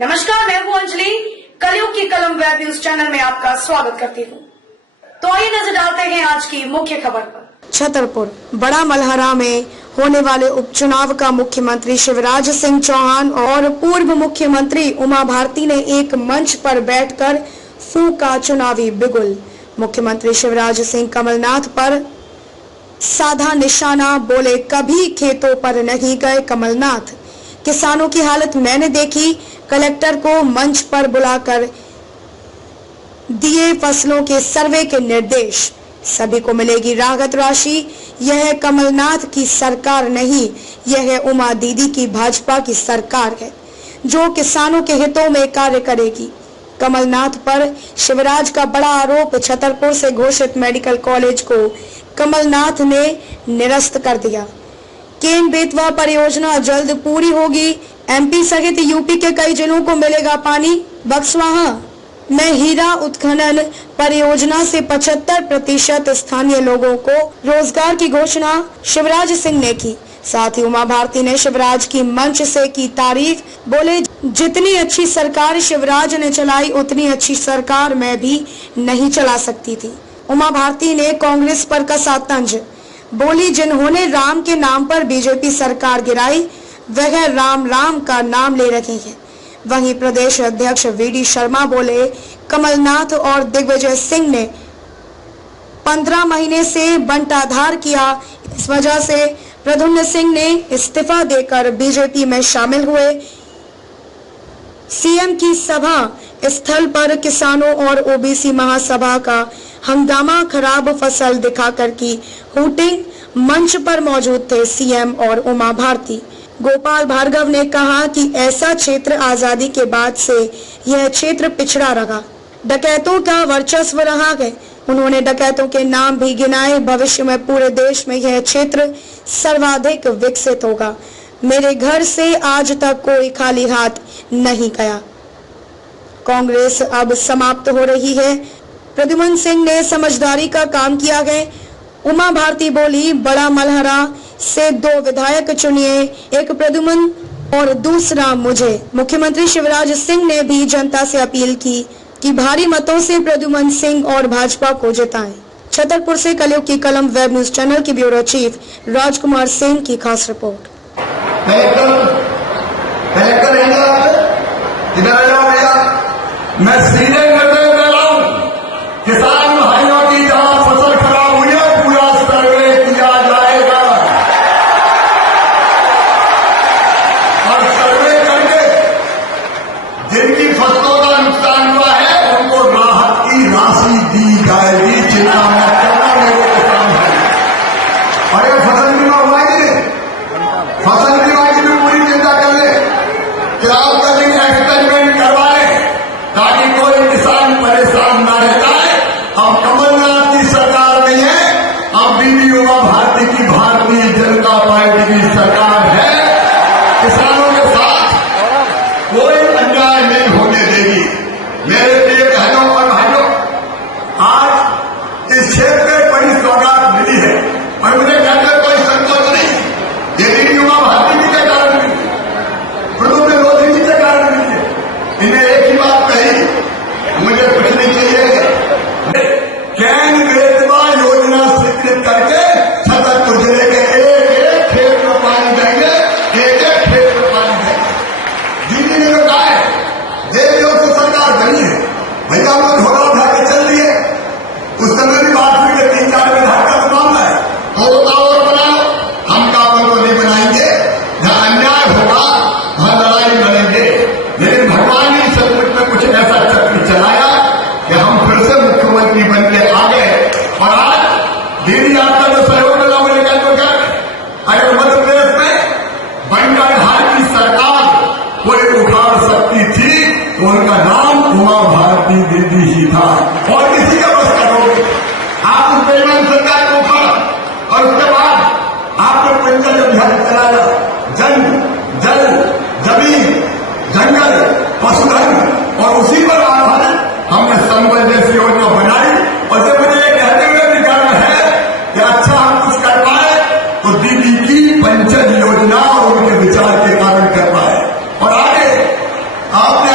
नमस्कार, मैं हूं अंजलि। कलयुग की कलम वेब न्यूज चैनल में आपका स्वागत करती हूं। तो आइए नजर डालते हैं आज की मुख्य खबर पर। छतरपुर बड़ा मलहरा में होने वाले उपचुनाव का मुख्यमंत्री शिवराज सिंह चौहान और पूर्व मुख्यमंत्री उमा भारती ने एक मंच पर बैठकर फूंका चुनावी बिगुल। मुख्यमंत्री शिवराज सिंह कमलनाथ पर साधा निशाना, बोले कभी खेतों पर नहीं गए कमलनाथ। किसानों की हालत मैंने देखी, कलेक्टर को मंच पर बुलाकर दिए फसलों के सर्वे के निर्देश, सभी को मिलेगी राहत राशि। यह कमलनाथ की सरकार नहीं, यह उमा दीदी की भाजपा की सरकार है जो किसानों के हितों में कार्य करेगी। कमलनाथ पर शिवराज का बड़ा आरोप, छतरपुर से घोषित मेडिकल कॉलेज को कमलनाथ ने निरस्त कर दिया। केन बेतवा परियोजना जल्द पूरी होगी, एमपी सहित यूपी के कई जिलों को मिलेगा पानी। बक्सवाहा में हीरा उत्खनन परियोजना से 75% स्थानीय लोगों को रोजगार की घोषणा शिवराज सिंह ने की। साथ ही उमा भारती ने शिवराज की मंच से की तारीफ, बोले जितनी अच्छी सरकार शिवराज ने चलाई उतनी अच्छी सरकार मैं भी नहीं चला सकती थी। उमा भारती ने कांग्रेस पर कसा तंज, बोली जिन्होंने राम के नाम पर बीजेपी सरकार गिराई वह राम राम का नाम ले रहे हैं। वहीं प्रदेश अध्यक्ष वीडी शर्मा बोले कमलनाथ और दिग्विजय सिंह ने 15 महीने से बंटाधार किया, इस वजह से प्रद्युम्न सिंह ने इस्तीफा देकर बीजेपी में शामिल हुए। सीएम की सभा स्थल पर किसानों और ओबीसी महासभा का हंगामा, खराब फसल दिखाकर की हूटिंग। मंच पर मौजूद थे सीएम और उमा भारती। गोपाल भार्गव ने कहा कि ऐसा क्षेत्र आजादी के बाद से यह क्षेत्र पिछड़ा रहा, डकैतों का वर्चस्व रहा है। उन्होंने डकैतों के नाम भी गिनाए। भविष्य में पूरे देश में यह क्षेत्र सर्वाधिक विकसित होगा। मेरे घर से आज तक कोई खाली हाथ नहीं गया। कांग्रेस अब समाप्त हो रही है। प्रद्युम्न सिंह ने समझदारी का काम किया है। उमा भारती बोली बड़ा मलहरा से 2 विधायक चुनिए, एक प्रद्युम्न और दूसरा मुझे। मुख्यमंत्री शिवराज सिंह ने भी जनता से अपील की कि भारी मतों से प्रद्युम्न सिंह और भाजपा को जिताएं। छतरपुर से कलयुग की कलम वेब न्यूज चैनल के ब्यूरो चीफ राजकुमार सिंह की खास रिपोर्ट। मैं सीधे निर्देश दे रहा हूं, किसान भाइयों की जहां फसल खराब हुई है पूरा सर्वे किया जाएगा और सर्वे करके जिनकी फसलों का नुकसान हुआ है उनको राहत की राशि दी जाएगी। चिंता मत करना मेरे किसान भाई। और ये फसल बीमा हुआ कि नहीं, फसल बीमा की भी पूरी चिंता कर ले कि आप कभी एक्सपेरिमेंट करवाए ताकि कोई किसान परेशान न रहता है। अब कमलनाथ की सरकार नहीं है, अब बीबी उमा भारती की भारतीय जनता पार्टी की सरकार है। किसानों के साथ कोई अन्याय नहीं होने देगी। मेरे प्रिय बहनों और भाइयों, आज इस क्षेत्र में बड़ी सौगात मिली है और मुझे कहते कोई संकोच नहीं। ये बीबी उमा भारती जी के कारण मिली है, प्रद्युम्न मोदी जी के कारण मिली है। इन्हें एक ही बात कही, मुझे कुछ नहीं चाहिए, कैन बेतवा योजना स्वीकृत करके छतरपुर जिले के एक खेत में पानी देंगे, एक खेत में पानी देंगे। दीदी ने जो कहा है, देवी लोग की सरकार बनी है, भैया लोग घोड़ा उठा के चल दिए। उस समय भी बात हुई कि 3-4 विधायक का मामला है, और बनाओ, हम काबल को नहीं बनाएंगे। जहां अन्याय होगा वहां लड़ाई लड़ेंगे। लेकिन भगवान ने सचमुच में कुछ ऐसा चक्र चलाया कि हम फिर से मुख्यमंत्री बन के आ गए। और आज दीदी आपका जो सहयोग मिला मुझे कहते क्या, अगर मध्य प्रदेश में बंटाधार की सरकार कोई उखाड़ सकती थी तो उनका नाम उमा भारती दीदी ही था। और किसी का बस करोगे आप उस बेईमान सरकार को उखाड़ा और उसके बाद आपने पंचायत अभियान चलाया। जल जमीन जंगल पशुधन और उसी पर आधारित हमने संबल जैसी योजना बनाई। और जब मुझे ये कहते हुए निकाला है कि अच्छा हम कुछ कर पाए तो दीदी की पंचायत योजना और उनके विचार के कारण कर पाए। और आगे आपने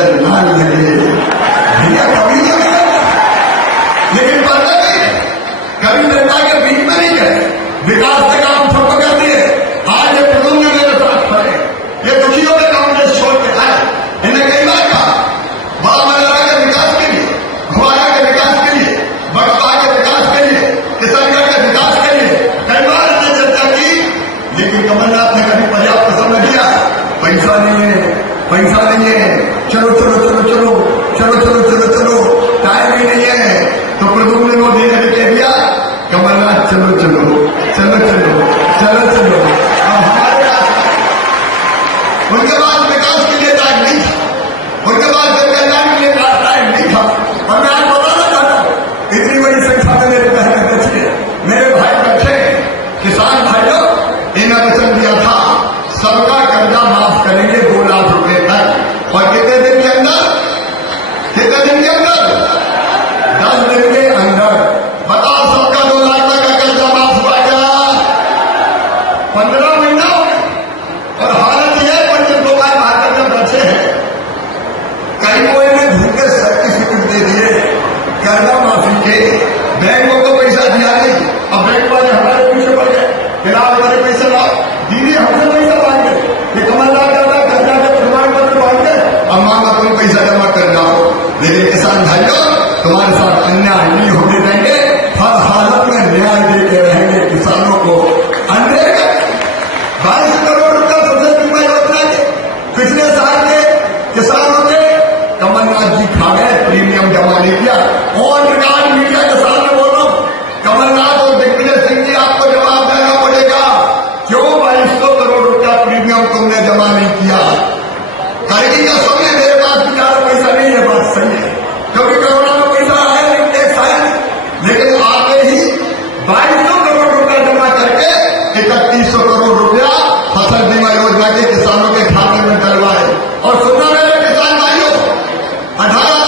नजर ना लगे। भैया कभी नहीं लगा, लेकिन पता नहीं कभी जनता के बीच में नहीं गए, विकास के काम सबको कर दिए। आज ये प्रदुम्न मेरे साथ खड़े, ये दुखियों के कांग्रेस छोड़ के आए। इन्हें कई बार कहा बाबा मल्लारा के विकास के लिए, घुमाया के विकास के लिए, बक्सा के विकास के लिए, किशनगढ़ के विकास के लिए कई बार हमने चर्चा की, लेकिन कमलनाथ ने कभी पर्याप्त समय दिया। पैसा नहीं है, पैसा नहीं है, चलो चलो चलो चलो चलो चलो चलो चलो, टाइम भी नहीं है। तो प्रदुम्न मोदी ने भी कह दिया कमलनाथ चलो चलो चलो चलो चलो चलो। अब हमारे उनके बाद विकास के लिए टाइम नहीं था, उनके बाद जन कल्याण के लिए टाइम नहीं था। और मैं आज बताना चाहता हूं, इतनी बड़ी संख्या में मेरे बहन बच्चे, मेरे भाई बच्चे, किसान भाइयों, इन्हें वचन दिया था सबका कर्जा माफ करेंगे 2 लाख रुपए तक। और कितने दिन के अंदर, कितने दिन के अंदर, 10 दिन के अंदर। बताओ सबका 2 लाख तक का कर्जा माफ हुआ क्या? 15 महीना हो गया। और हालत यह है, जिन 2 भाई भाकर जब बचे हैं, कई कोई ने झूठे सर्टिफिकेट दे दिए कर्जा माफी के, बैंकों को पैसा दिया नहीं। अब बैंक वाले हमारे पीछे पड़ गए, खिलाफ हमारे पैसे लाओ, दीदी हमसे पैसा मांगे, ये कमलनाथ का कर्जा के प्रमाण पत्र मांगे, अब मांगा तुम पैसा जमा कर जाओ। लेकिन किसान भाइयों, तुम्हारे साथ अन्याय नहीं होने देंगे, हर हालत में न्याय देते रहेंगे किसानों को। अन्याय 22 करोड़ रुपया फसल बीमा योजना के पिछले साल के किसानों के कमलनाथ जी खा गए, प्रीमियम जमा नहीं किया। और रिकॉर्ड मीडिया के सामने बोल रहा हूं, कमलनाथ और दिग्विजय सिंह जी आपको जवाब देना पड़ेगा, क्यों 2200 करोड़ रुपया प्रीमियम तुमने जमा नहीं किया? करेगी क्या समय? मेरे पास ज्यादा पैसा नहीं है, बात सही है, क्योंकि कोरोना में पैसा आया नहीं, टैक्स आया नहीं। लेकिन आपने ही 2200 करोड़ रुपया जमा करके 3100 करोड़ रुपया फसल बीमा योजना के किसानों के खाते में डलवाए। और सुनना मेरे किसान भाइयों, 18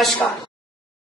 नमस्कार।